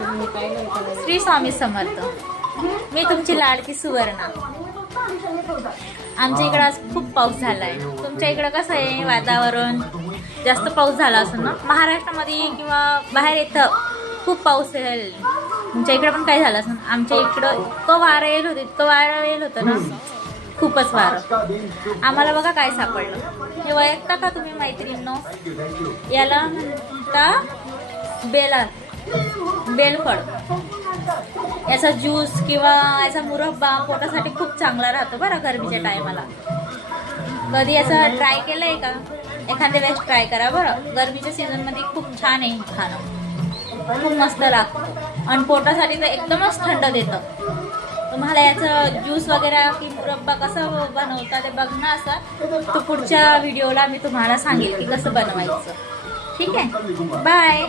श्री स्वामी समर्थ. मी तुमची लाडकी सुवर्णा. आमच्या इकडं आज खूप पाऊस झाला आहे. तुमच्या इकडं कसं आहे वातावरण? जास्त पाऊस झाला असेल ना महाराष्ट्रामध्ये किंवा बाहेर येतं खूप पाऊस येईल. तुमच्या इकडं पण काय झालं असेल. आमच्या इकडं इतकं वारं येईल होतं, इतकं वारं येईल होतं ना, खूपच वारं. आम्हाला बघा काय सापडलं. हे ओळखता का तुम्ही मैत्रिणींनो? याला म्हणता बेलफळ. याचा ज्यूस किंवा याचा मुरब्बा पोटासाठी खूप चांगला राहतो बरं गरमीच्या टायमाला. कधी याचा ट्राय केलंय का? एखाद्या वेळेस ट्राय करा बरं. गरमीच्या सीझनमध्ये खूप छान आहे खाणं, खूप मस्त लागतं आणि पोटासाठी तर एकदमच थंड देतं. तुम्हाला याचं ज्यूस वगैरे की मुरब्बा कसं बनवता ते बघणं असं तर पुढच्या व्हिडिओला मी तुम्हाला सांगेल की कसं बनवायचं. ठीक आहे, बाय.